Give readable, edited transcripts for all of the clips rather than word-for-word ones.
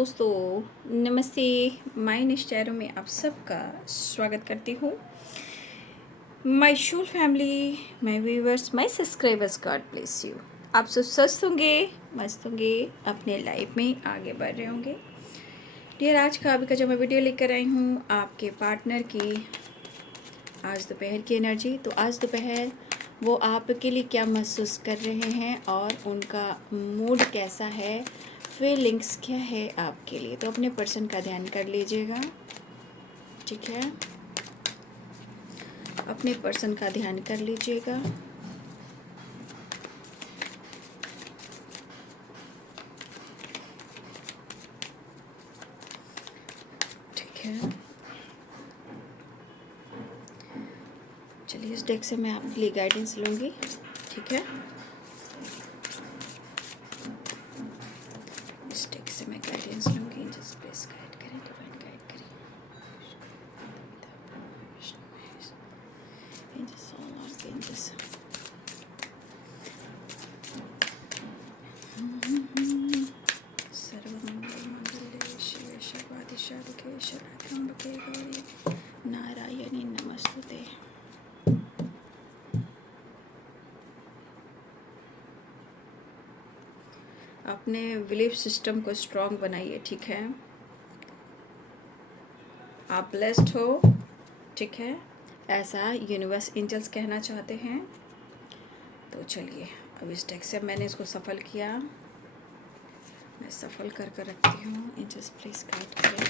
दोस्तों, नमस्ते। माय निश्चैरों में आप सबका स्वागत करती हूँ। My soul family, my viewers, my subscribers, God bless you. आप सब स्वस्थ होंगे, मस्त होंगे, अपने लाइफ में आगे बढ़ रहे होंगे। डियर, आज का अभी का जो मैं वीडियो लेकर आई हूँ आपके पार्टनर की आज दोपहर की एनर्जी। तो आज दोपहर वो आपके लिए क्या महसूस कर रहे हैं और उनका मूड कैसा है, फीलिंग्स क्या है आपके लिए। तो अपने पर्सन का ध्यान कर लीजिएगा, ठीक है। अपने पर्सन का ध्यान कर लीजिएगा। ठीक है, चलिए इस डेक से मैं आपके लिए गाइडेंस लूँगी, ठीक है। इस डेक से मैं गाइडेंस लूँगी, जस्ट प्लीज गाइड करें, डिवाइन गाइड करें। सर्वमंगलमांगल्ये शिवे सर्वाधिसाधिके शरण्ये गौरी नारायणी नमस्तुते। अपने बिलीफ सिस्टम को स्ट्रॉन्ग बनाइए, ठीक है। आप ब्लेस्ड हो, ठीक है, ऐसा यूनिवर्स एंजल्स कहना चाहते हैं। तो चलिए अब इस डेक से मैंने इसको सफल किया, मैं सफल कर कर रखती हूँ। एंजल्स प्लीज गाइड करें।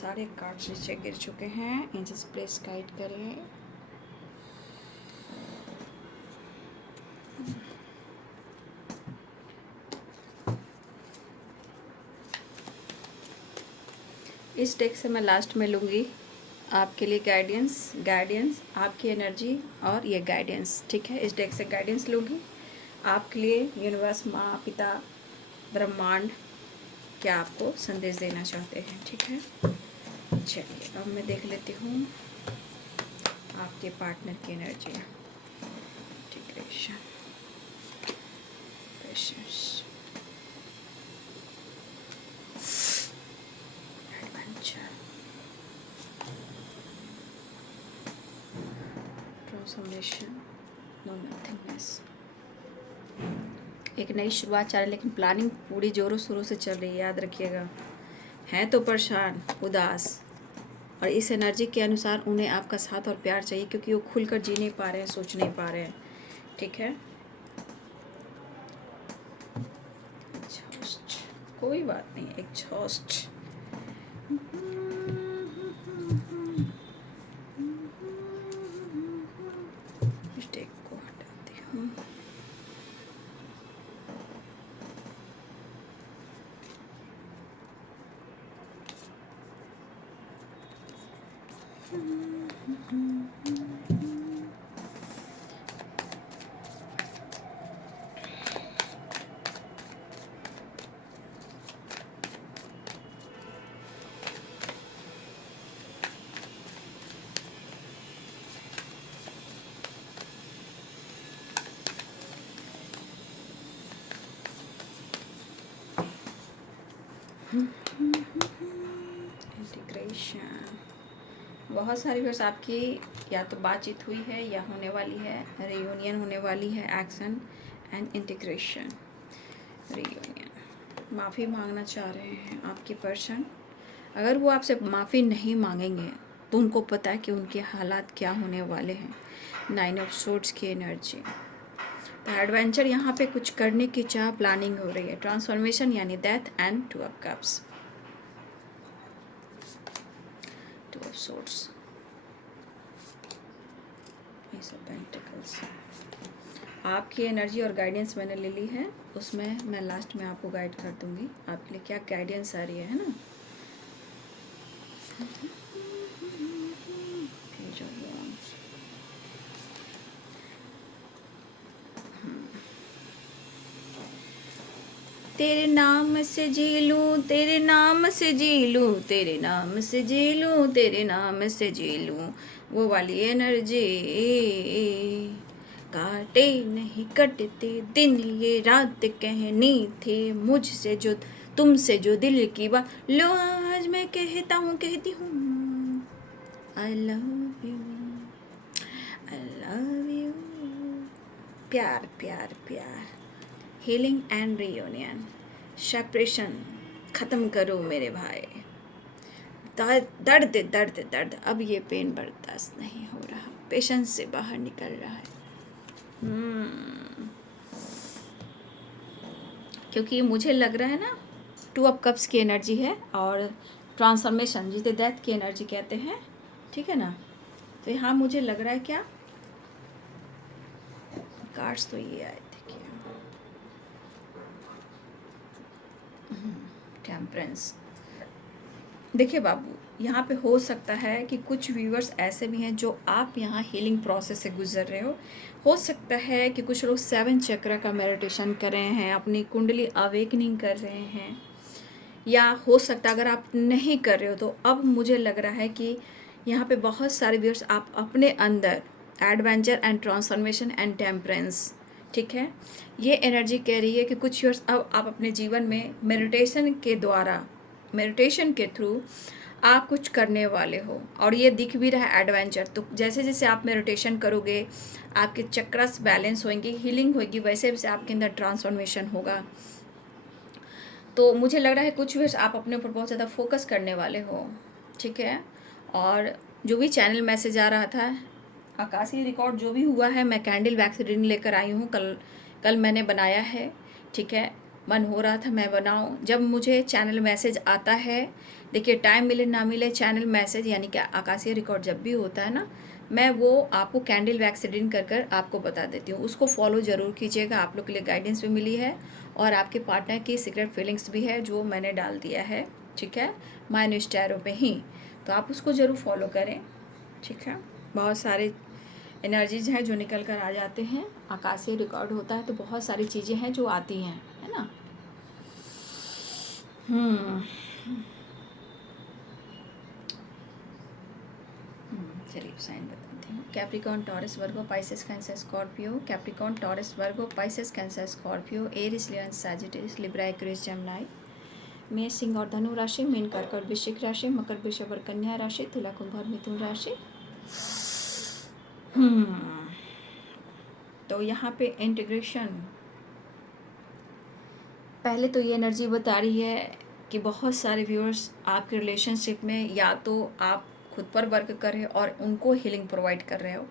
सारे कार्ड्स नीचे गिर चुके हैं, एंजल्स प्लीज गाइड करें। इस डेक से मैं लास्ट में लूँगी आपके लिए गाइडेंस आपकी एनर्जी और ये गाइडेंस, ठीक है। इस डेक से गाइडेंस लूँगी आपके लिए। यूनिवर्स, माँ, पिता, ब्रह्मांड क्या आपको संदेश देना चाहते हैं, ठीक है। चलिए अब मैं देख लेती हूँ आपके पार्टनर की energy, integration, patience, adventure, transformation, no nothingness. एक नई शुरुआत चाह रही है, लेकिन प्लानिंग पूरी जोरों शोरों से चल रही है, याद रखिएगा। हैं तो परेशान, उदास, और इस एनर्जी के अनुसार उन्हें आपका साथ और प्यार चाहिए, क्योंकि वो खुलकर जी नहीं पा रहे हैं, सोच नहीं पा रहे हैं, ठीक है। कोई बात नहीं, एग्जॉस्ट। इस डेक को हटाती हूँ। इंटीग्रेशन, बहुत सारी वर्ष आपकी या तो बातचीत हुई है या होने वाली है, रियूनियन होने वाली है, एक्शन एंड इंटीग्रेशन, रियूनियन। माफ़ी मांगना चाह रहे हैं आपकी पर्सन। अगर वो आपसे माफ़ी नहीं मांगेंगे तो उनको पता है कि उनके हालात क्या होने वाले हैं। 9 ऑफ सोर्ड्स की एनर्जी, तो एडवेंचर, यहाँ पे कुछ करने की चाह, प्लानिंग हो रही है। ट्रांसफॉर्मेशन यानी death and 2 of cups, 2 of swords, S of pentacles. आपकी एनर्जी और गाइडेंस मैंने ले ली है, उसमें मैं लास्ट में आपको गाइड कर दूंगी आपके लिए क्या गाइडेंस आ रही है ना। पेज ऑफ wands, तेरे नाम से जी लूँ, तेरे नाम से जी लूँ, तेरे नाम से जी लूँ, तेरे नाम से जी लूँ, वो वाली एनर्जी। काटे नहीं कटते दिन, ये रात कहनी थी मुझसे जो तुमसे जो दिल की बात, लो आज मैं कहता हूँ कहती हूँ, I love you, I love you. प्यार प्यार प्यार, हीलिंग एंड रियूनियन, सेपरेशन ख़त्म करो मेरे भाई। दर्द दर्द दर्द, अब ये पेन बर्दाश्त नहीं हो रहा, पेशेंस से बाहर निकल रहा है। क्योंकि मुझे लग रहा है ना, 2 ऑफ कप्स की एनर्जी है और ट्रांसफॉर्मेशन जिसे डेथ की एनर्जी कहते हैं, ठीक है ना। तो यहाँ मुझे लग रहा है क्या, कार्ड्स तो ये आए थे क्या, टेम्परेंस। देखिए बाबू, यहाँ पे हो सकता है कि कुछ व्यूअर्स ऐसे भी हैं जो आप यहाँ हीलिंग प्रोसेस से गुजर रहे हो सकता है कि कुछ लोग 7 चक्र का मेडिटेशन कर रहे हैं, अपनी कुंडली अवेकनिंग कर रहे हैं, या हो सकता है अगर आप नहीं कर रहे हो तो अब मुझे लग रहा है कि यहाँ पे बहुत सारे व्यूअर्स आप अपने अंदर adventure and transformation and temperance, ठीक है, ये एनर्जी कह रही है कि कुछ व्यूअर्स अब आप अपने जीवन में मेडिटेशन के द्वारा, मेडिटेशन के थ्रू आप कुछ करने वाले हो, और ये दिख भी रहा है एडवेंचर। तो जैसे जैसे आप मेडिटेशन करोगे आपके चक्रस बैलेंस होंगे, हीलिंग होगी, वैसे वैसे आपके अंदर ट्रांसफॉर्मेशन होगा। तो मुझे लग रहा है कुछ भी आप अपने ऊपर बहुत ज़्यादा फोकस करने वाले हो, ठीक है। और जो भी चैनल मैसेज आ रहा था, आकाशीय रिकॉर्ड जो भी हुआ है, मैं कैंडल वैक्स रीडिंग लेकर आई हूँ, कल मैंने बनाया है, ठीक है। मन हो रहा था मैं बनाऊँ, जब मुझे चैनल मैसेज आता है, देखिए टाइम मिले ना मिले, चैनल मैसेज यानी कि आकाशीय रिकॉर्ड जब भी होता है ना, मैं वो आपको कैंडल वैक्स रीडिंग कर कर आपको बता देती हूँ। उसको फॉलो ज़रूर कीजिएगा, आप लोग के लिए गाइडेंस भी मिली है और आपके पार्टनर की सीक्रेट फीलिंग्स भी है जो मैंने डाल दिया है, ठीक है, माय न्यूज़ टैरो पे ही। तो आप उसको ज़रूर फॉलो करें, ठीक है। बहुत सारे एनर्जीज हैं जो निकल कर आ जाते हैं, आकाशीय रिकॉर्ड होता है तो बहुत सारी चीज़ें हैं जो आती हैं, है ना। चलिए साइन बताती हूँ। Capricorn, Taurus, Virgo, Pisces, Cancer, Scorpio. Capricorn, Taurus, Virgo, Pisces, Cancer, Scorpio, Aries, Leo, Sagittarius, Libra, Aquarius, Gemini. मेष, सिंह और धनु राशि, मीन, कर्क और वृश्चिक राशि, मकर, वृषभ और कन्या राशि, तुला, कुंभ और मिथुन राशि। तो यहाँ पे इंटीग्रेशन, पहले तो ये एनर्जी बता रही है कि बहुत सारे व्यूअर्स आपके रिलेशनशिप में या तो आप खुद पर वर्क कर रहे हो और उनको हीलिंग प्रोवाइड कर रहे हो,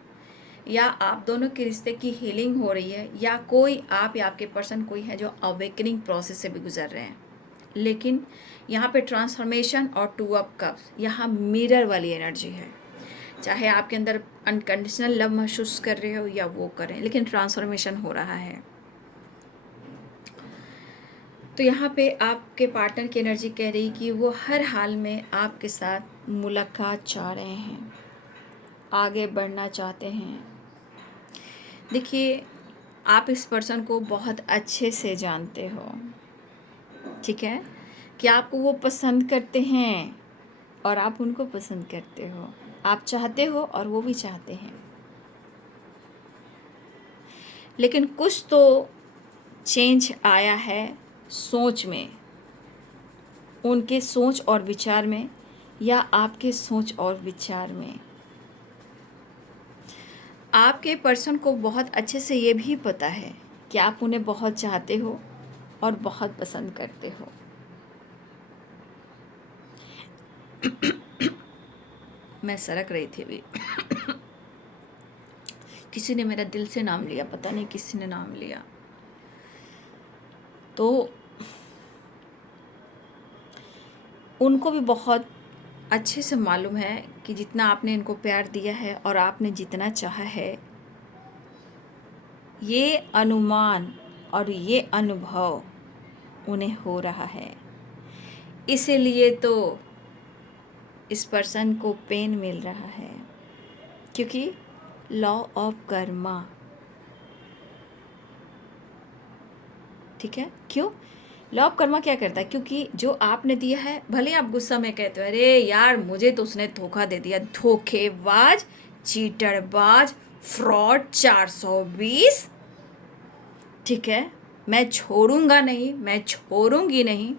या आप दोनों के रिश्ते की हीलिंग हो रही है, या कोई आप या आपके पर्सन कोई है जो अवेकनिंग प्रोसेस से भी गुजर रहे हैं। लेकिन यहाँ पे ट्रांसफॉर्मेशन और 2 ऑफ कप्स, यहाँ मिरर वाली एनर्जी है। चाहे आपके अंदर अनकंडीशनल लव महसूस कर रहे हो या वो करें, लेकिन ट्रांसफॉर्मेशन हो रहा है। तो यहाँ पे आपके पार्टनर की एनर्जी कह रही कि वो हर हाल में आपके साथ मुलाकात चाह रहे हैं, आगे बढ़ना चाहते हैं। देखिए, आप इस पर्सन को बहुत अच्छे से जानते हो, ठीक है, कि आपको वो पसंद करते हैं और आप उनको पसंद करते हो, आप चाहते हो और वो भी चाहते हैं। लेकिन कुछ तो चेंज आया है सोच में, उनके सोच और विचार में, या आपके सोच और विचार में। आपके पर्सन को बहुत अच्छे से ये भी पता है कि आप उन्हें बहुत चाहते हो और बहुत पसंद करते हो। मैं सरक रही थी अभी किसी ने मेरा दिल से नाम लिया, पता नहीं किसी ने नाम लिया। तो उनको भी बहुत अच्छे से मालूम है कि जितना आपने इनको प्यार दिया है और आपने जितना चाहा है, ये अनुमान और ये अनुभव उन्हें हो रहा है। इसीलिए तो इस पर्सन को पेन मिल रहा है, क्योंकि लॉ ऑफ कर्मा, ठीक है। क्यों लॉ ऑफ कर्मा क्या करता है? क्योंकि जो आपने दिया है, भले आप गुस्सा में कहते हो अरे यार मुझे तो उसने धोखा दे दिया, धोखेबाज, चीटरबाज, फ्रॉड, 420, ठीक है, मैं छोड़ूंगा नहीं, मैं छोड़ूंगी नहीं,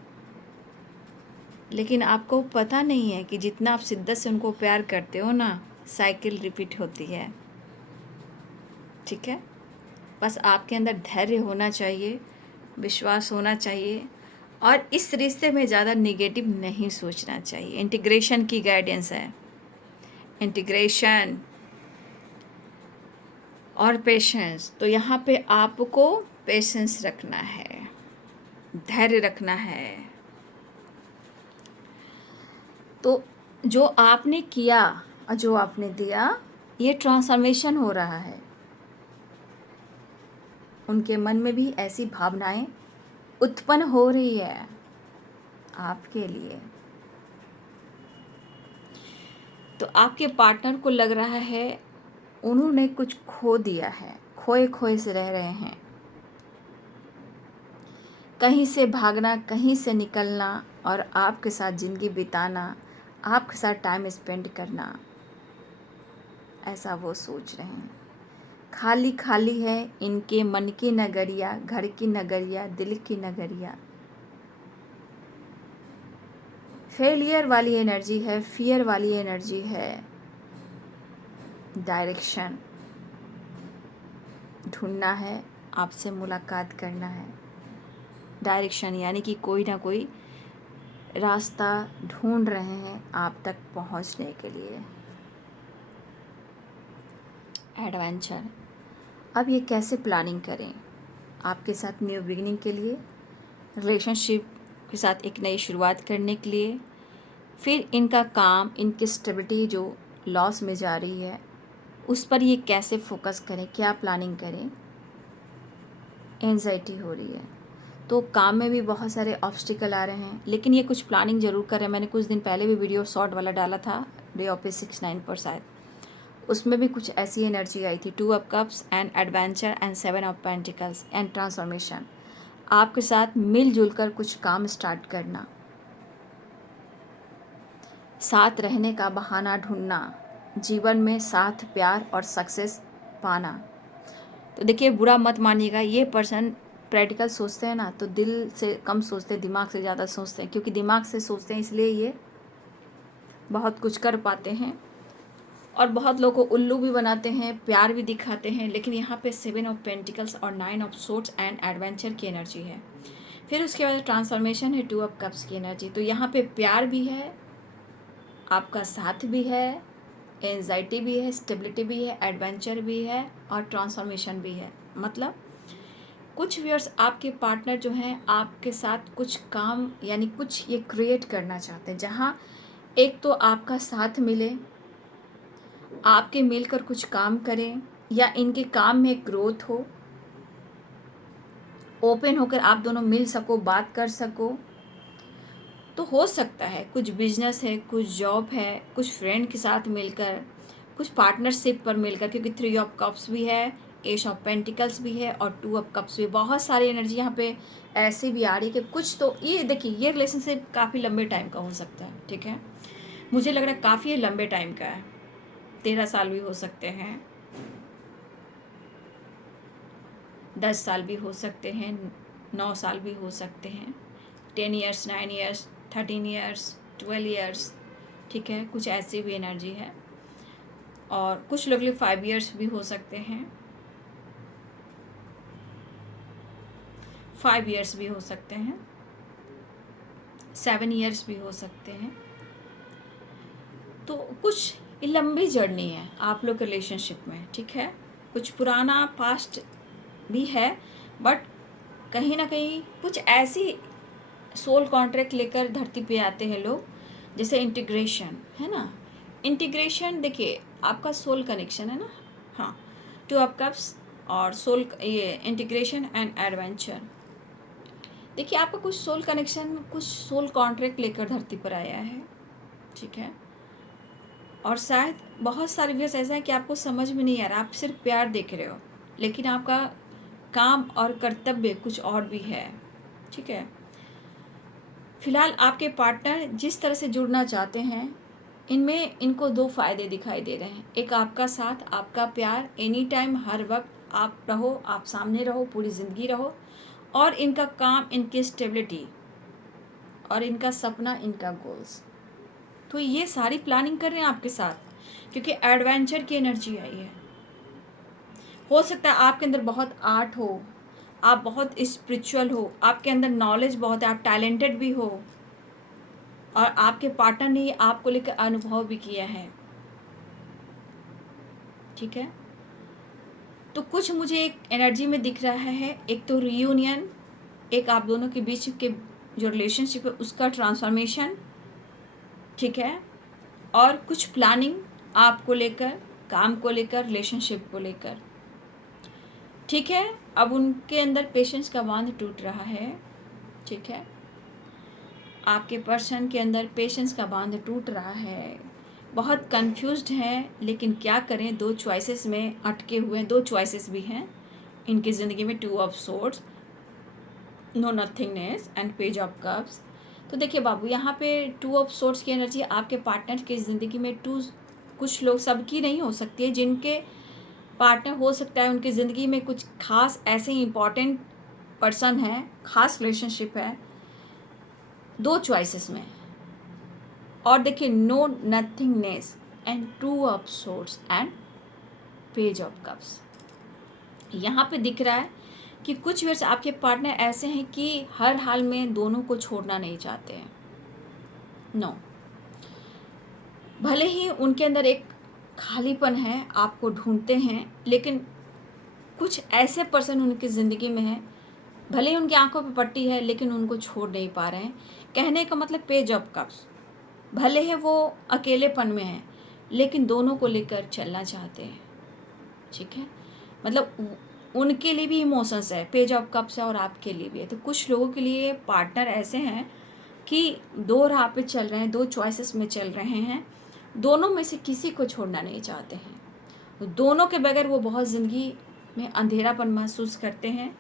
लेकिन आपको पता नहीं है कि जितना आप शिद्दत से उनको प्यार करते हो ना, साइकिल रिपीट होती है। ठीक है, बस आपके अंदर धैर्य होना चाहिए, विश्वास होना चाहिए, और इस रिश्ते में ज़्यादा नेगेटिव नहीं सोचना चाहिए। इंटीग्रेशन की गाइडेंस है, इंटीग्रेशन और पेशेंस। तो यहाँ पे आपको पेशेंस रखना है, धैर्य रखना है। तो जो आपने किया और जो आपने दिया, ये ट्रांसफॉर्मेशन हो रहा है। उनके मन में भी ऐसी भावनाएं उत्पन्न हो रही है आपके लिए। तो आपके पार्टनर को लग रहा है उन्होंने कुछ खो दिया है, खोए खोए से रह रहे हैं, कहीं से भागना, कहीं से निकलना और आपके साथ ज़िंदगी बिताना, आपके साथ टाइम स्पेंड करना, ऐसा वो सोच रहे हैं। खाली खाली है इनके मन की नगरिया, घर की नगरिया, दिल की नगरिया। फेलियर वाली एनर्जी है, फियर वाली एनर्जी है। डायरेक्शन ढूंढना है, आपसे मुलाकात करना है। डायरेक्शन यानी कि कोई ना कोई रास्ता ढूंढ रहे हैं आप तक पहुंचने के लिए। एडवेंचर, अब ये कैसे प्लानिंग करें आपके साथ न्यू बिगिनिंग के लिए, रिलेशनशिप के साथ एक नई शुरुआत करने के लिए। फिर इनका काम, इनकी स्टेबिलिटी जो लॉस में जा रही है उस पर ये कैसे फोकस करें, क्या प्लानिंग करें। एंजाइटी हो रही है, तो काम में भी बहुत सारे ऑब्स्टिकल आ रहे हैं, लेकिन ये कुछ प्लानिंग ज़रूर कर रहे हैं। मैंने कुछ दिन पहले भी वीडियो शॉर्ट वाला डाला था, डे ऑफ 6-9 पर शायद, उसमें भी कुछ ऐसी एनर्जी आई थी। 2 of cups and adventure and 7 of pentacles and transformation. आपके साथ मिलजुल कर कुछ काम स्टार्ट करना, साथ रहने का बहाना ढूंढना, जीवन में साथ, प्यार और सक्सेस पाना। तो देखिए, बुरा मत मानिएगा, ये पर्सन प्रैक्टिकल सोचते हैं ना, तो दिल से कम सोचते हैं, दिमाग से ज़्यादा सोचते हैं। क्योंकि दिमाग से सोचते हैं इसलिए ये बहुत कुछ कर पाते हैं और बहुत लोगों को उल्लू भी बनाते हैं, प्यार भी दिखाते हैं। लेकिन यहाँ पे 7 ऑफ पेंटिकल्स और 9 ऑफ सोर्ड्स एंड एडवेंचर की एनर्जी है। फिर उसके बाद ट्रांसफॉर्मेशन है, 2 ऑफ कप्स की एनर्जी। तो यहाँ पे प्यार भी है, आपका साथ भी है, एंजाइटी भी है, स्टेबिलिटी भी है, एडवेंचर भी है और ट्रांसफॉर्मेशन भी है। मतलब कुछ व्यूअर्स, आपके पार्टनर जो हैं आपके साथ कुछ काम यानी कुछ ये क्रिएट करना चाहते हैं, जहाँ एक तो आपका साथ मिले, आपके मिलकर कुछ काम करें, या इनके काम में ग्रोथ हो, ओपन होकर आप दोनों मिल सको, बात कर सको। तो हो सकता है कुछ बिजनेस है, कुछ जॉब है, कुछ फ्रेंड के साथ मिलकर, कुछ पार्टनरशिप पर मिलकर, क्योंकि 3 ऑफ कप्स भी है, एस ऑफ पेंटिकल्स भी है और 2 ऑफ कप्स भी। बहुत सारी एनर्जी यहाँ पे ऐसे भी आ रही है कि कुछ तो ये देखिए, ये रिलेशनशिप काफ़ी लंबे टाइम का हो सकता है। ठीक है, मुझे लग रहा है काफ़ी लंबे टाइम का है, 13 साल भी हो सकते हैं, 10 साल भी हो सकते हैं, 9 साल भी हो सकते हैं, 10 ईयर्स, 9 ईयर्स, 13 ईयर्स, 12 ईयर्स। ठीक है, कुछ ऐसी भी एनर्जी है। और कुछ लोग 5 ईयर्स भी हो सकते हैं, 5 ईयर्स भी हो सकते हैं, 7 ईयर्स भी हो सकते हैं। तो कुछ लंबी जर्नी है आप लोग के रिलेशनशिप में। ठीक है, कुछ पुराना पास्ट भी है, बट कहीं ना कहीं कुछ ऐसी सोल कॉन्ट्रैक्ट लेकर धरती पे आते हैं लोग, जैसे इंटीग्रेशन है ना। इंटीग्रेशन देखिए, आपका सोल कनेक्शन है ना। हाँ, 2 ऑफ कप्स और सोल, ये इंटीग्रेशन एंड एडवेंचर। देखिए, आपका कुछ सोल कनेक्शन, कुछ सोल कॉन्ट्रैक्ट लेकर धरती पर आया है। ठीक है, और शायद बहुत सारे व्यूअर्स ऐसा है कि आपको समझ में नहीं आ रहा, आप सिर्फ प्यार देख रहे हो, लेकिन आपका काम और कर्तव्य कुछ और भी है। ठीक है, फिलहाल आपके पार्टनर जिस तरह से जुड़ना चाहते हैं, इनमें इनको 2 फ़ायदे दिखाई दे रहे हैं। एक आपका साथ, आपका प्यार, एनी टाइम, हर वक्त आप रहो, आप सामने रहो, पूरी ज़िंदगी रहो। और इनका काम, इनकी स्टेबिलिटी और इनका सपना, इनका गोल्स। तो ये सारी प्लानिंग कर रहे हैं आपके साथ, क्योंकि एडवेंचर की एनर्जी आई है। हो सकता है आपके अंदर बहुत आर्ट हो, आप बहुत स्पिरिचुअल हो, आपके अंदर नॉलेज बहुत है, आप टैलेंटेड भी हो, और आपके पार्टनर ने आपको लेकर अनुभव भी किया है। ठीक है, तो कुछ मुझे एक एनर्जी में दिख रहा है, एक तो रियूनियन, एक आप दोनों के बीच के जो रिलेशनशिप है उसका ट्रांसफॉर्मेशन। ठीक है, और कुछ प्लानिंग आपको लेकर, काम को लेकर, रिलेशनशिप को लेकर। ठीक है, अब उनके अंदर पेशेंस का बांध टूट रहा है। ठीक है, आपके पर्सन के अंदर पेशेंस का बांध टूट रहा है, बहुत कंफ्यूज्ड हैं, लेकिन क्या करें, दो चॉइसेस में अटके हुए हैं। दो चॉइसेस भी हैं इनकी ज़िंदगी में, 2 of swords, no nothingness and page of cups. तो देखिए बाबू, यहाँ पे 2 ऑफ सोर्ड्स की एनर्जी आपके पार्टनर की ज़िंदगी में, कुछ लोग, सबकी नहीं हो सकती है, जिनके पार्टनर हो सकता है उनकी ज़िंदगी में कुछ खास ऐसे इंपॉर्टेंट पर्सन है, खास रिलेशनशिप है, 2 चॉइसेस में। और देखिए, no nothingness and 2 of swords and page of cups. यहाँ पे दिख रहा है कि कुछ वर्ष आपके पार्टनर ऐसे हैं कि हर हाल में दोनों को छोड़ना नहीं चाहते हैं। नो, भले ही उनके अंदर एक खालीपन है, आपको ढूंढते हैं, लेकिन कुछ ऐसे पर्सन उनकी ज़िंदगी में है, भले ही उनकी आंखों पे पट्टी है, लेकिन उनको छोड़ नहीं पा रहे हैं। कहने का मतलब पेज ऑफ कप्स, भले ही वो अकेलेपन में है, लेकिन दोनों को लेकर चलना चाहते हैं। ठीक है, मतलब उनके लिए भी इमोशंस है, पेज ऑफ कप्स है, और आपके लिए भी है। तो कुछ लोगों के लिए पार्टनर ऐसे हैं कि 2 राह पे चल रहे हैं, 2 चॉइसेस में चल रहे हैं, दोनों में से किसी को छोड़ना नहीं चाहते हैं। दोनों के बगैर वो बहुत ज़िंदगी में अंधेरापन महसूस करते हैं,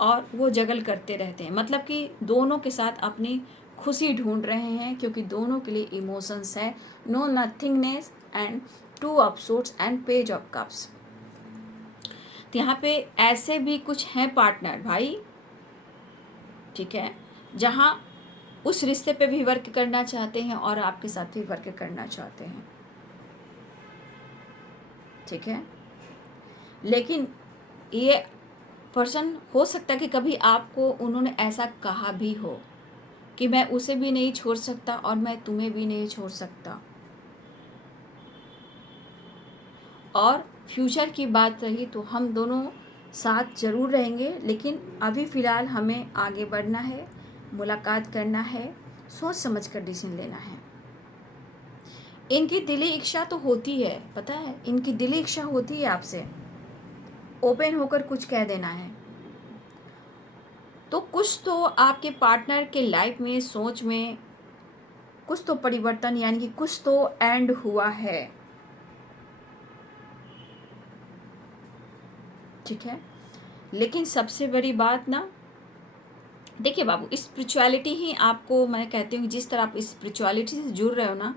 और वो जगल करते रहते हैं। मतलब कि दोनों के साथ अपनी खुशी ढूंढ रहे हैं, क्योंकि दोनों के लिए इमोशंस है, no nothingness and 2 of swords and page of cups. तो यहाँ पे ऐसे भी कुछ हैं पार्टनर भाई, ठीक है, जहाँ उस रिश्ते पे भी वर्क करना चाहते हैं और आपके साथ भी वर्क करना चाहते हैं। ठीक है, लेकिन ये पर्सन हो सकता है कि कभी आपको उन्होंने ऐसा कहा भी हो कि मैं उसे भी नहीं छोड़ सकता और मैं तुम्हें भी नहीं छोड़ सकता। और फ्यूचर की बात रही तो हम दोनों साथ ज़रूर रहेंगे, लेकिन अभी फ़िलहाल हमें आगे बढ़ना है, मुलाकात करना है, सोच समझ कर डिसीजन लेना है। इनकी दिली इच्छा तो होती है, पता है, इनकी दिली इच्छा होती है आपसे ओपन होकर कुछ कह देना है। तो कुछ तो आपके पार्टनर के लाइफ में, सोच में कुछ तो परिवर्तन, यानी कि कुछ तो एंड हुआ है। ठीक है, लेकिन सबसे बड़ी बात ना, देखिए बाबू, स्पिरिचुअलिटी ही आपको, मैं कहती हूँ जिस तरह आप स्पिरिचुअलिटी से जुड़ रहे हो ना,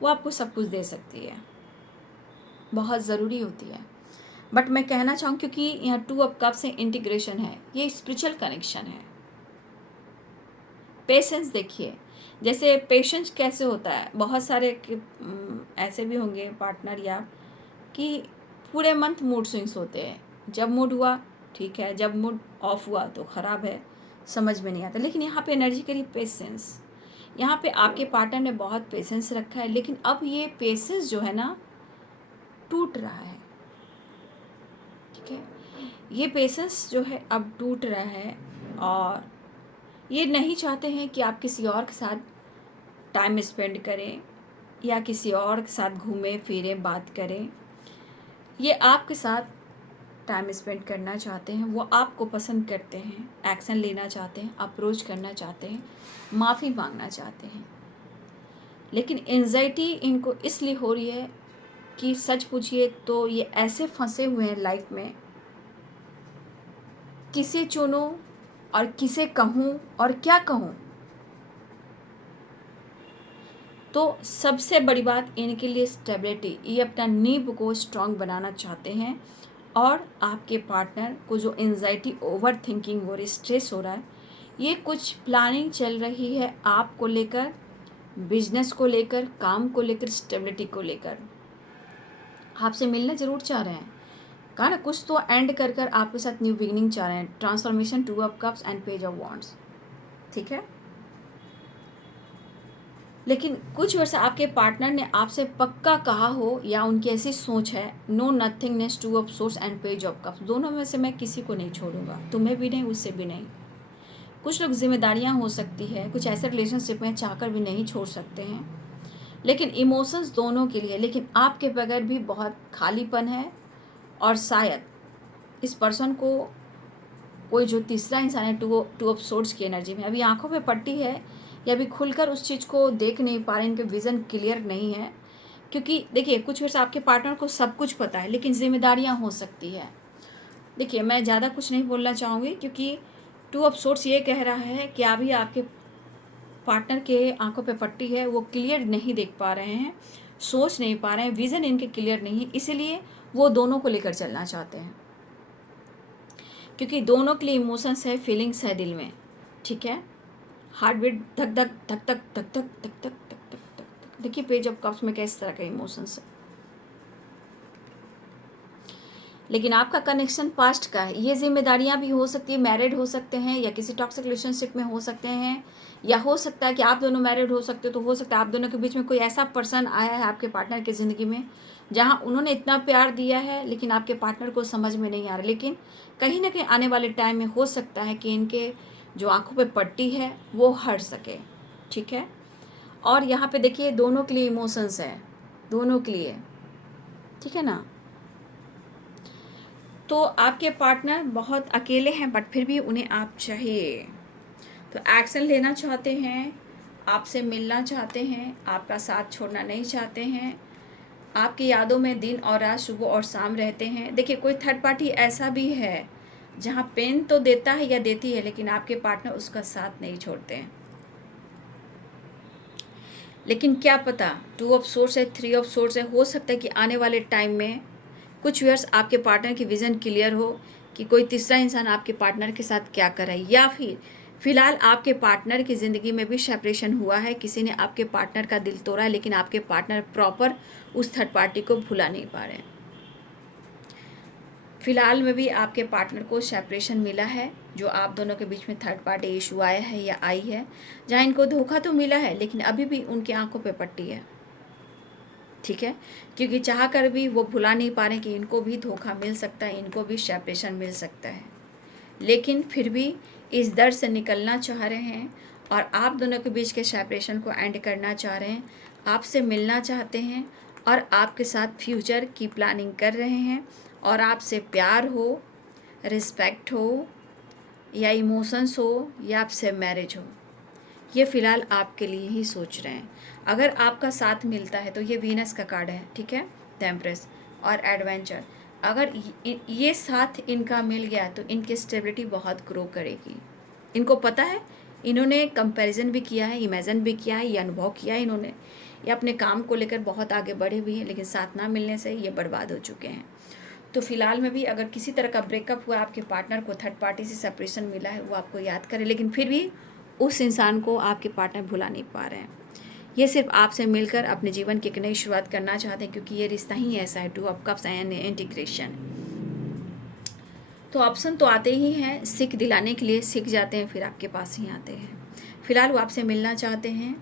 वो आपको सब कुछ दे सकती है, बहुत ज़रूरी होती है। बट मैं कहना चाहूँ, क्योंकि यहाँ 2 ऑफ कप्स से इंटीग्रेशन है, ये स्पिरिचुअल कनेक्शन है। पेशेंस देखिए, जैसे पेशेंस कैसे होता है, बहुत सारे ऐसे भी होंगे पार्टनर या कि पूरे मंथ मूड स्विंग्स होते हैं, जब मूड हुआ ठीक है, जब मूड ऑफ हुआ तो ख़राब है, समझ में नहीं आता। लेकिन यहाँ पे एनर्जी करी पेशेंस, यहाँ पे आपके पार्टनर ने बहुत पेशेंस रखा है, लेकिन अब ये पेशेंस जो है ना टूट रहा है। ठीक है, ये पेशेंस जो है अब टूट रहा है, और ये नहीं चाहते हैं कि आप किसी और के साथ टाइम स्पेंड करें या किसी और के साथ घूमें फिरें, बात करें। ये आपके साथ टाइम स्पेंड करना चाहते हैं, वो आपको पसंद करते हैं, एक्शन लेना चाहते हैं, अप्रोच करना चाहते हैं, माफ़ी मांगना चाहते हैं। लेकिन एंजाइटी इनको इसलिए हो रही है कि सच पूछिए तो ये ऐसे फंसे हुए हैं लाइफ में, किसे चुनूं और किसे कहूं और क्या कहूं। तो सबसे बड़ी बात इनके लिए स्टेबिलिटी, ये अपना नींव को स्ट्रांग बनाना चाहते हैं, और आपके पार्टनर को जो एंजाइटी, ओवर थिंकिंग और स्ट्रेस हो रहा है, ये कुछ प्लानिंग चल रही है आपको लेकर, बिजनेस को लेकर, काम को लेकर, स्टेबिलिटी को लेकर। आपसे मिलना ज़रूर चाह रहे हैं, कहा ना, कुछ तो एंड कर कर आपके साथ न्यू बिगिनिंग चाह रहे हैं। Transformation, two of cups and page of wands, ठीक है। लेकिन कुछ वर्ष आपके पार्टनर ने आपसे पक्का कहा हो या उनकी ऐसी सोच है, no nothingness, two of swords and page of cups, दोनों में से मैं किसी को नहीं छोड़ूंगा, तुम्हें भी नहीं, उससे भी नहीं। कुछ लोग जिम्मेदारियां हो सकती है, कुछ ऐसे रिलेशनशिप में चाहकर भी नहीं छोड़ सकते हैं, लेकिन इमोशंस दोनों के लिए, लेकिन आपके बगैर भी बहुत खालीपन है। और शायद इस पर्सन को कोई जो तीसरा इंसान है, टू ऑफ सोर्स की एनर्जी में, अभी आंखों पे पट्टी है या अभी खुलकर उस चीज़ को देख नहीं पा रहे हैं, इनके विज़न क्लियर नहीं है। क्योंकि देखिए, कुछ वर्ष आपके पार्टनर को सब कुछ पता है, लेकिन जिम्मेदारियां हो सकती है। देखिए, मैं ज़्यादा कुछ नहीं बोलना चाहूँगी, क्योंकि टू ऑफ सोर्स ये कह रहा है कि अभी आपके पार्टनर के आंखों पे पट्टी है, वो क्लियर नहीं देख पा रहे हैं, सोच नहीं पा रहे हैं, विज़न इनके क्लियर नहीं है, इसीलिए वो दोनों को लेकर चलना चाहते हैं। क्योंकि दोनों के लिए इमोशंस है, फीलिंग्स है दिल में, ठीक है। हार्ट बीट धक धक धक धक धक धक धक धक धक धक धक धक। देखिए पेज ऑफ कप्स में किस तरह का इमोशंस है, लेकिन आपका कनेक्शन पास्ट का है। ये जिम्मेदारियां भी हो सकती है, मैरिड हो सकते हैं या किसी टॉक्सिक रिलेशनशिप में हो सकते हैं, या हो सकता है कि आप दोनों मैरिड हो सकते हो, तो हो सकता है आप दोनों के बीच में कोई ऐसा पर्सन आया है आपके पार्टनर की ज़िंदगी में जहां उन्होंने इतना प्यार दिया है, लेकिन आपके पार्टनर को समझ में नहीं आ रहा। लेकिन कहीं ना कहीं आने वाले टाइम में हो सकता है कि इनके जो आंखों पे पट्टी है वो हट सके, ठीक है। और यहाँ पे देखिए दोनों के लिए इमोशंस है, दोनों के लिए, ठीक है ना। तो आपके पार्टनर बहुत अकेले हैं, बट फिर भी उन्हें आप चाहिए, तो एक्शन लेना चाहते हैं, आपसे मिलना चाहते हैं, आपका साथ छोड़ना नहीं चाहते हैं, आपकी यादों में दिन और रात, सुबह और शाम रहते हैं। देखिए, कोई थर्ड पार्टी ऐसा भी है जहां पेन तो देता है या देती है, लेकिन आपके पार्टनर उसका साथ नहीं छोड़ते हैं। लेकिन क्या पता, टू ऑफ सोर्स है, थ्री ऑफ सोर्स है, हो सकता है कि आने वाले टाइम में कुछ ईयर्स आपके पार्टनर की विज़न क्लियर हो कि कोई तीसरा इंसान आपके पार्टनर के साथ क्या कर रहा है, या फिर फिलहाल आपके पार्टनर की ज़िंदगी में भी सेपरेशन हुआ है, किसी ने आपके पार्टनर का दिल तोड़ा है, लेकिन आपके पार्टनर प्रॉपर उस थर्ड पार्टी को भुला नहीं पा रहे हैं। फिलहाल में भी आपके पार्टनर को सेपरेशन मिला है, जो आप दोनों के बीच में थर्ड पार्टी इशू आया है या आई है, जहाँ इनको धोखा तो मिला है, लेकिन अभी भी उनकी आंखों पे पट्टी है, ठीक है। क्योंकि चाह कर भी वो भुला नहीं पा रहे कि इनको भी धोखा मिल सकता है, इनको भी सेपरेशन मिल सकता है, लेकिन फिर भी इस दर्द से निकलना चाह रहे हैं और आप दोनों के बीच के सेपरेशन को एंड करना चाह रहे हैं, आपसे मिलना चाहते हैं और आपके साथ फ्यूचर की प्लानिंग कर रहे हैं, और आपसे प्यार हो, रिस्पेक्ट हो, या इमोशंस हो, या आपसे मैरिज हो, ये फ़िलहाल आपके लिए ही सोच रहे हैं। अगर आपका साथ मिलता है तो ये वीनस का कार्ड है, ठीक है, टेम्परेस और एडवेंचर। अगर ये साथ इनका मिल गया तो इनकी स्टेबिलिटी बहुत ग्रो करेगी। इनको पता है, इन्होंने कंपैरिजन भी किया है, इमेजिन भी किया है, ये अनुभव किया है इन्होंने, ये अपने काम को लेकर बहुत आगे बढ़े भी हैं, लेकिन साथ ना मिलने से ये बर्बाद हो चुके हैं। तो फिलहाल में भी अगर किसी तरह का ब्रेकअप हुआ, आपके पार्टनर को थर्ड पार्टी से सेपरेशन मिला है, वो आपको याद करे, लेकिन फिर भी उस इंसान को आपके पार्टनर भुला नहीं पा रहे हैं। ये सिर्फ आपसे मिलकर अपने जीवन की एक नई शुरुआत करना चाहते हैं, क्योंकि ये रिश्ता ही ऐसा है, two of cups and integration. तो ऑप्शन तो आते ही हैं, सीख दिलाने के लिए सीख जाते हैं, फिर आपके पास ही आते हैं। फिलहाल वो आपसे मिलना चाहते हैं,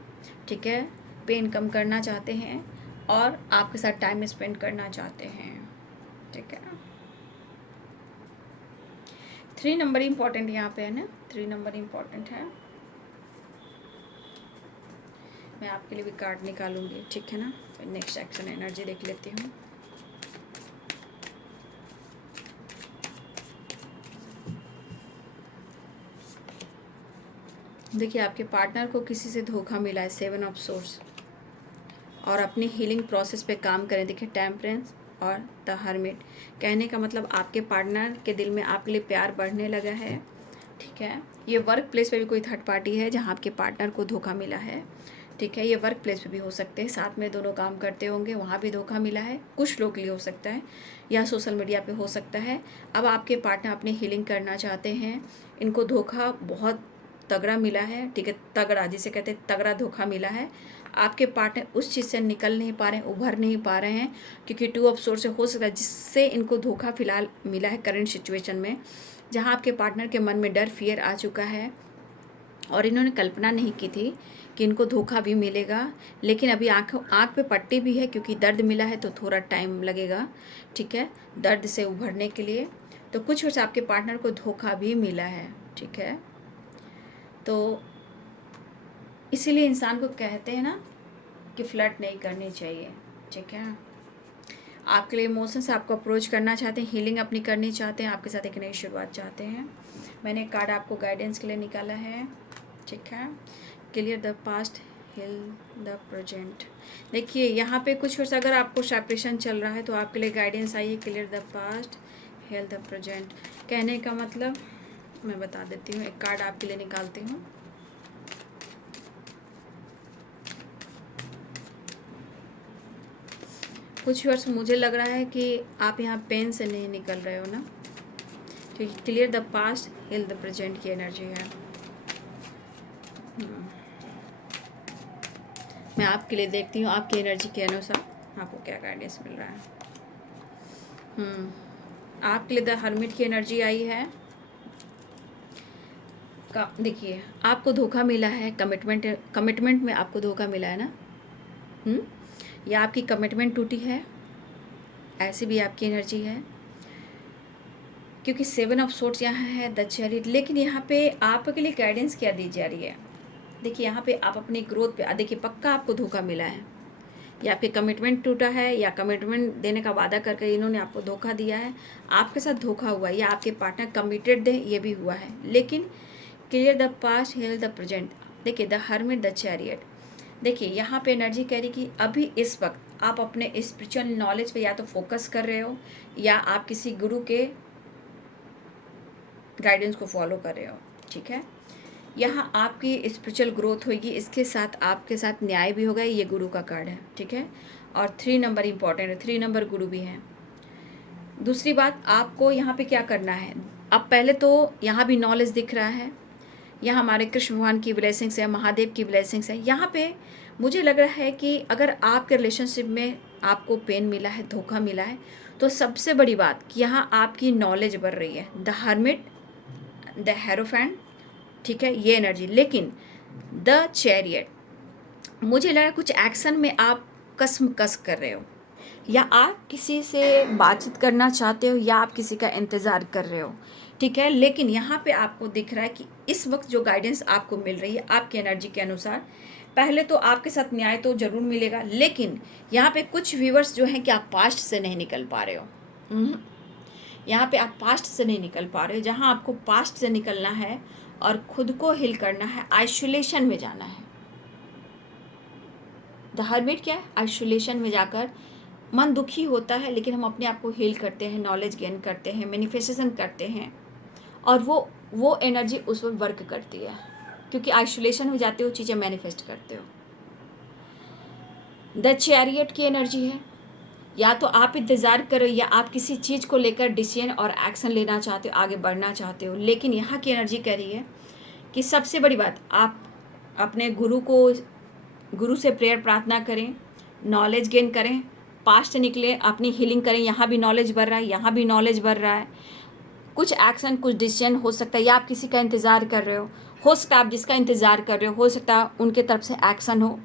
ठीक है, पेन कम करना चाहते हैं और आपके साथ टाइम स्पेंड करना चाहते हैं, ठीक है। 3 नंबर इम्पॉर्टेंट यहाँ पे है ना, 3 नंबर इम्पॉर्टेंट है। मैं आपके लिए भी कार्ड निकालूंगी, ठीक है ना। नेक्स्ट एक्शन एनर्जी देख लेती हूँ। देखिए, आपके पार्टनर को किसी से धोखा मिला है, 7 ऑफ सोर्स, और अपनी हीलिंग प्रोसेस पे काम करें। देखिए, टेम्परेंस और द हर्मिट, कहने का मतलब आपके पार्टनर के दिल में आपके लिए प्यार बढ़ने लगा है, ठीक है। ये वर्क प्लेस पे भी कोई थर्ड पार्टी है जहाँ आपके पार्टनर को धोखा मिला है, ठीक है। ये वर्क प्लेस पे भी हो सकते हैं, साथ में दोनों काम करते होंगे, वहाँ भी धोखा मिला है, कुछ लोग के लिए हो सकता है, या सोशल मीडिया पे हो सकता है। अब आपके पार्टनर अपनी हीलिंग करना चाहते हैं, इनको धोखा बहुत तगड़ा मिला है, ठीक है, तगड़ा जिसे कहते हैं तगड़ा धोखा मिला है। आपके पार्टनर उस चीज़ से निकल नहीं पा रहे हैं, उभर नहीं पा रहे हैं, क्योंकि 2 ऑफ सोर्स से हो सकता है जिससे इनको धोखा फिलहाल मिला है करंट सिचुएशन में, जहाँ आपके पार्टनर के मन में डर फियर आ चुका है और इन्होंने कल्पना नहीं की थी कि इनको धोखा भी मिलेगा। लेकिन अभी आँख पे पट्टी भी है, क्योंकि दर्द मिला है तो थोड़ा टाइम लगेगा, ठीक है, दर्द से उभरने के लिए। तो कुछ वर्ष आपके पार्टनर को धोखा भी मिला है, ठीक है। तो इसीलिए इंसान को कहते हैं ना कि फ्लर्ट नहीं करनी चाहिए, ठीक है। आपके लिए इमोशन से आपको अप्रोच करना चाहते हैं, हीलिंग अपनी करनी चाहते हैं, आपके साथ एक नई शुरुआत चाहते हैं। मैंने एक कार्ड आपको गाइडेंस के लिए निकाला है, ठीक है। Clear the past, heal the present. देखिए यहाँ पे कुछ वर्ष अगर आपको सेपरेशन चल रहा है तो आपके लिए गाइडेंस आई है, clear the past, heal the present. कहने का मतलब मैं बता देती हूँ, एक कार्ड आपके लिए निकालती हूँ। कुछ वर्ष मुझे लग रहा है कि आप यहाँ पेन से नहीं निकल रहे हो ना, ठीक है। Clear the past, heal the present की एनर्जी है। मैं आपके लिए देखती हूँ आपकी एनर्जी के अनुसार आपको क्या गाइडेंस मिल रहा है। आपके लिए द हर्मिट की एनर्जी आई है। देखिए आपको धोखा मिला है, कमिटमेंट में आपको धोखा मिला है ना, या आपकी कमिटमेंट टूटी है, ऐसी भी आपकी एनर्जी है, क्योंकि 7 ऑफ सोर्ट्स यहाँ है, द चैरियट। लेकिन यहाँ पे आपके लिए गाइडेंस क्या दी जा रही है, देखिए यहाँ पे आप अपनी ग्रोथ पे देखिए, पक्का आपको धोखा मिला है, या आपके कमिटमेंट टूटा है, या कमिटमेंट देने का वादा करके इन्होंने आपको धोखा दिया है, आपके साथ धोखा हुआ है, या आपके पार्टनर कमिटेड है, ये भी हुआ है। लेकिन clear the past, heal the present. देखिए द हर्मिट, द चैरियट। देखिए यहाँ पे एनर्जी कह रही कि अभी इस वक्त आप अपने स्पिरिचुअल नॉलेज पे या तो फोकस कर रहे हो, या आप किसी गुरु के गाइडेंस को फॉलो कर रहे हो, ठीक है। यहाँ आपकी स्पिरिचुअल ग्रोथ होगी, इसके साथ आपके साथ न्याय भी होगा, ये गुरु का कार्ड है, ठीक है। और 3 नंबर इंपॉर्टेंट है, 3 नंबर गुरु भी हैं। दूसरी बात, आपको यहाँ पे क्या करना है, अब पहले तो यहाँ भी नॉलेज दिख रहा है, यहाँ हमारे कृष्ण भगवान की ब्लेसिंग्स है, महादेव की ब्लेसिंग्स है। यहाँ पे मुझे लग रहा है कि अगर आपके रिलेशनशिप में आपको पेन मिला है, धोखा मिला है, तो सबसे बड़ी बात कि यहाँ आपकी नॉलेज बढ़ रही है, द हर्मिट, द हेरोफेंट, ठीक है, ये एनर्जी। लेकिन द चैरियट, मुझे लगा कुछ एक्शन में आप कस कर रहे हो, या आप किसी से बातचीत करना चाहते हो, या आप किसी का इंतज़ार कर रहे हो, ठीक है। लेकिन यहाँ पे आपको दिख रहा है कि इस वक्त जो गाइडेंस आपको मिल रही है आपकी एनर्जी के अनुसार, पहले तो आपके साथ न्याय तो ज़रूर मिलेगा, लेकिन यहाँ पे कुछ व्यूवर्स जो हैं कि आप पास्ट से नहीं निकल पा रहे हो। यहाँ पे आप पास्ट से नहीं निकल पा रहे हो, जहाँ आपको पास्ट से निकलना है और खुद को हील करना है, आइसोलेशन में जाना है। द हर्मिट क्या है, आइसोलेशन में जाकर मन दुखी होता है, लेकिन हम अपने आप को हील करते हैं, नॉलेज गेन करते हैं, मैनिफेस्टेशन करते हैं, और वो एनर्जी उस वक्त वर्क करती है, क्योंकि आइसोलेशन में जाते हो चीज़ें मैनिफेस्ट करते हो। द चैरियट की एनर्जी है, या तो आप इंतज़ार करो, या आप किसी चीज़ को लेकर डिसीजन और एक्शन लेना चाहते हो, आगे बढ़ना चाहते हो। लेकिन यहाँ की एनर्जी कह रही है कि सबसे बड़ी बात, आप अपने गुरु से प्रेयर प्रार्थना करें, नॉलेज गेन करें, पास्ट से निकले, अपनी हीलिंग करें। यहाँ भी नॉलेज बढ़ रहा है, यहाँ भी नॉलेज बढ़ रहा है। कुछ एक्शन, कुछ डिसीजन हो सकता है, या आप किसी का इंतज़ार कर रहे हो सकता है आप जिसका इंतज़ार कर रहे हो सकता है उनके तरफ से एक्शन हो,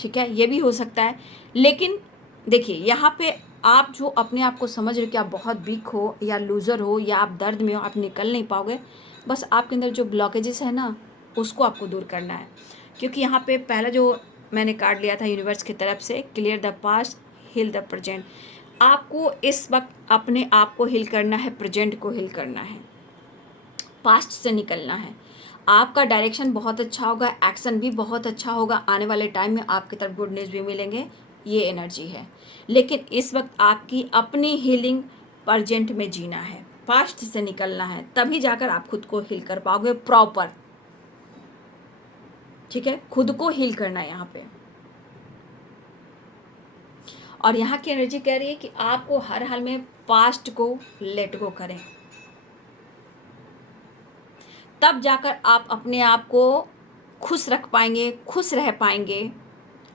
ठीक है, ये भी हो सकता है। लेकिन देखिए यहाँ पे आप जो अपने आप को समझ रहे हो कि आप बहुत वीक हो, या लूज़र हो, या आप दर्द में हो, आप निकल नहीं पाओगे, बस आपके अंदर जो ब्लॉकेजेस है ना, उसको आपको दूर करना है। क्योंकि यहाँ पे पहला जो मैंने कार्ड लिया था यूनिवर्स की तरफ से, clear the past, heal the present. आपको इस वक्त अपने आप को हील करना है, प्रेजेंट को हील करना है, पास्ट से निकलना है। आपका डायरेक्शन बहुत अच्छा होगा, एक्शन भी बहुत अच्छा होगा, आने वाले टाइम में आपकी तरफ गुड न्यूज़ भी मिलेंगे, ये एनर्जी है। लेकिन इस वक्त आपकी अपनी हीलिंग प्रेजेंट में जीना है, पास्ट से निकलना है, तभी जाकर आप खुद को हील कर पाओगे प्रॉपर, ठीक है। खुद को हील करना है यहाँ पे। और यहाँ की एनर्जी कह रही है कि आपको हर हाल में पास्ट को लेट गो करें, तब जाकर आप अपने आप को खुश रख पाएंगे, खुश रह पाएंगे,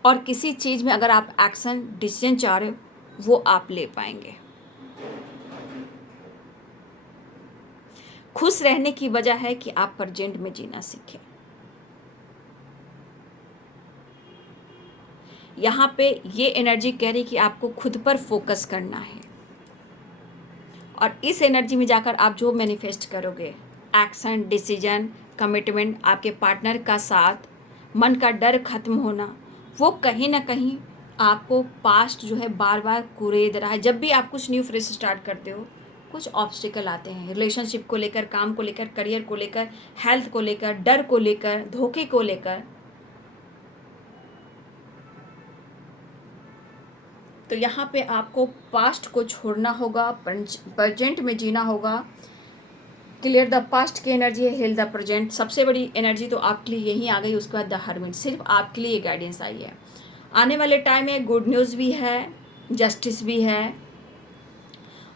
और किसी चीज़ में अगर आप एक्शन डिसीजन चाह रहे हो वो आप ले पाएंगे। खुश रहने की वजह है कि आप प्रेजेंट में जीना सीखें। यहाँ पे ये एनर्जी कह रही कि आपको खुद पर फोकस करना है, और इस एनर्जी में जाकर आप जो मैनिफेस्ट करोगे, एक्शन डिसीजन कमिटमेंट, आपके पार्टनर का साथ, मन का डर खत्म होना, वो कहीं ना कहीं आपको पास्ट जो है बार बार कुरेद रहा है। जब भी आप कुछ न्यू फ्रेश स्टार्ट करते हो कुछ ऑब्स्टिकल आते हैं, रिलेशनशिप को लेकर, काम को लेकर, करियर को लेकर, हेल्थ को लेकर, डर को लेकर, धोखे को लेकर। तो यहाँ पे आपको पास्ट को छोड़ना होगा, प्रेजेंट में जीना होगा। क्लियर द पास्ट की एनर्जी है, हील द प्रेजेंट। सबसे बड़ी एनर्जी तो आपके लिए यहीं आ गई। उसके बाद द हर्मिट, सिर्फ आपके लिए गाइडेंस आई है। आने वाले टाइम में गुड न्यूज़ भी है, जस्टिस भी है,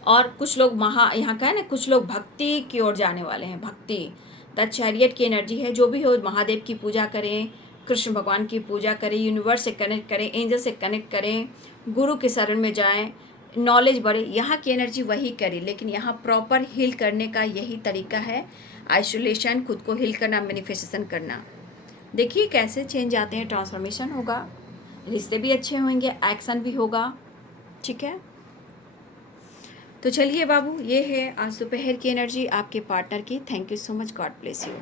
और कुछ लोग यहाँ का है ना, कुछ लोग भक्ति की ओर जाने वाले हैं। भक्ति द चैरियट की एनर्जी है। जो भी हो, महादेव की पूजा करें, कृष्ण भगवान की पूजा करें, यूनिवर्स से कनेक्ट करें, एंजल से कनेक्ट करें, गुरु के शरण में जाएं, नॉलेज बढ़े। यहाँ की एनर्जी वही करें, लेकिन यहाँ प्रॉपर हील करने का यही तरीका है, आइसोलेशन, खुद को हील करना, मैनिफेस्टेशन करना। देखिए कैसे चेंज आते हैं, ट्रांसफॉर्मेशन होगा, रिश्ते भी अच्छे होंगे, एक्शन भी होगा। ठीक है, तो चलिए बाबू, ये है आज दोपहर की एनर्जी आपके पार्टनर की। Thank you so much, God bless you.